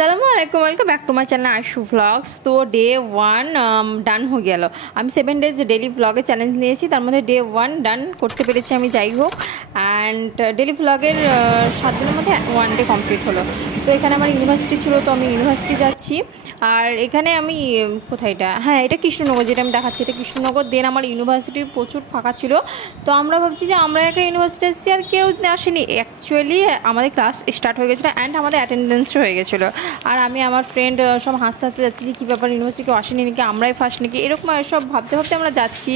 আসসালামু আলাইকুম, welcome back to my channel Aishu blogs. তো ডে 1 ডান হয়ে গেল। আমি 7 ডেজ ডেলি ব্লগে চ্যালেঞ্জ নিয়েছি, তার মধ্যে ডে 1 ডান করতে পেরেছি আমি, যাই হোক। অ্যান্ড ডেলি ব্লগের 7 দিনের মধ্যে 1 ডে কমপ্লিট হলো। তো এখানে আমার ইউনিভার্সিটি ছিল, তো আমি ইউনিভার্সিটি যাচ্ছি। আর এখানে আমি কোথায় এটা, হ্যাঁ এটা কৃষ্ণনগর, যেটা আমি দেখাচ্ছি এটা কৃষ্ণনগর। দেন আমার ইউনিভার্সিটি প্রচুর ফাঁকা ছিল, তো আমরা ভাবছি যে আমরা একটা ইউনিভার্সিটি আসছি আর কেউ আসেনি। অ্যাকচুয়ালি আমাদের ক্লাস স্টার্ট হয়ে গেছিলো অ্যান্ড আমাদের অ্যাটেন্ডেন্সও হয়ে গেছিলো। আর আমি আমার ফ্রেন্ড সব হাসতে হাসতে যাচ্ছি যে কী ব্যাপার, ইউনিভার্সিটি কেউ আসেনি নাকি, আমরাই ফার্স্ট নাকি, এরকম সব ভাবতে ভাবতে আমরা যাচ্ছি,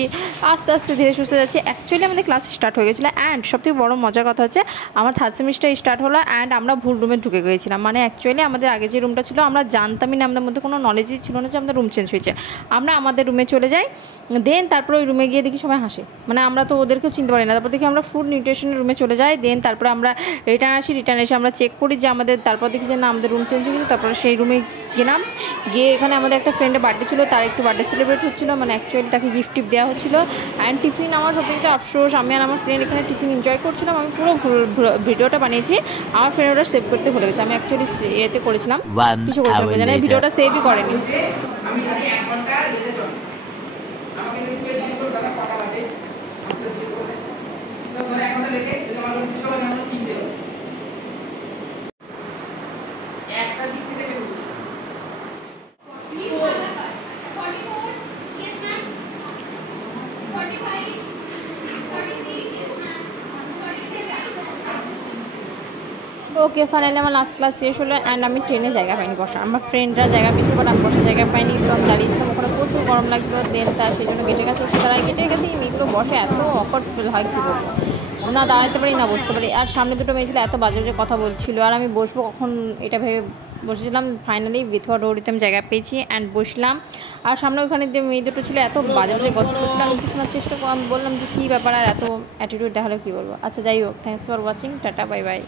আস্তে আস্তে ধীরে সুস্থে যাচ্ছি। অ্যাকচুয়ালি আমাদের ক্লাস স্টার্ট হয়ে গেছিলো অ্যান্ড সবথেকে বড় মজার কথা হচ্ছে আমার 3rd সেমিস্টার স্টার্ট হলো অ্যান্ড আমরা ভুল রুমে ঢুকে গিয়েছিলাম। মানে অ্যাকচুয়ালি আমাদের আগে যে রুমটা ছিল আমরা জানতামই না, আমাদের মধ্যে কোনো নলেজই ছিল না যে আমাদের রুম চেঞ্জ হয়েছে। আমরা আমাদের রুমে চলে যাই, দেন তারপরে ওই রুমে গিয়ে দেখি সবাই হাসে, মানে আমরা তো ওদেরকেও চিনতে পারি না। তারপর দেখি আমরা ফুড নিউট্রিশনের রুমে চলে যাই, দেন তারপরে আমরা রিটার্ন এসে আমরা চেক করি যে আমাদের, তারপর দেখি যে না আমাদের রুম চেঞ্জ হয়ে গেছে। তারপরে সেই রুমে গেলাম, গিয়ে এখানে আমাদের একটা ফ্রেন্ডের বার্থডে ছিল, তার একটু বার্থডে সেলিব্রেট হচ্ছিলো, মানে অ্যাকচুয়ালি তাকে গিফট টিফট দেওয়া হচ্ছিলো। অ্যান্ড টিফিন আমার সত্যি আফসোস, আমি আর আমার ফ্রেন্ড এখানে টিফিন এনজয় করছিলাম। আমি পুরো ভিডিওটা বানিয়েছি, আমার ফ্রেন্ড ওটা সেভ করতে ভুলে গেছে। আমি অ্যাকচুয়ালি এতে করেছিলাম, কিছু করেছিলাম জানি, ভিডিওটা সেভই করেনি। ওকে, ফাইনালি আমার লাস্ট ক্লাস শেষ হলো অ্যান্ড আমি ট্রেনে জায়গা পাইনি বসা। আমার ফ্রেন্ডরা জায়গা পেয়েছিল বাট আমি বসার জায়গা পাইনি, তো আমি দাঁড়িয়েছিলাম ওখানে, প্রচুর গরম লাগছিলো। দেন তার সেই জন্য গেটের কাছে এসে দাঁড়ায়, গেটের কাছে মেয়েগুলো বসে, এত অকওয়ার্ড ফিল হয় কী বলবো, না দাঁড়াতে পারি না বসতে পারি। আর সামনে দুটো মেয়ে ছিল, এত বাজে বাজে কথা বলছিল, আর আমি বসবো কখন এটা ভেবে বসেছিলাম। ফাইনালি বিথোয়া ডোরিতে আমি জায়গা পেয়েছি অ্যান্ড বসলাম। আর সামনে ওখানে যে মেয়ে দুটো ছিল এত বাজে বাজে গসিপ করছিল, আমি একটু শোনার চেষ্টা করলাম, বললাম যে কী ব্যাপার আর এত অ্যাটিটিউড দেখালে কী বলবো। আচ্ছা যাই হোক, thanks for watching, tata bye bye.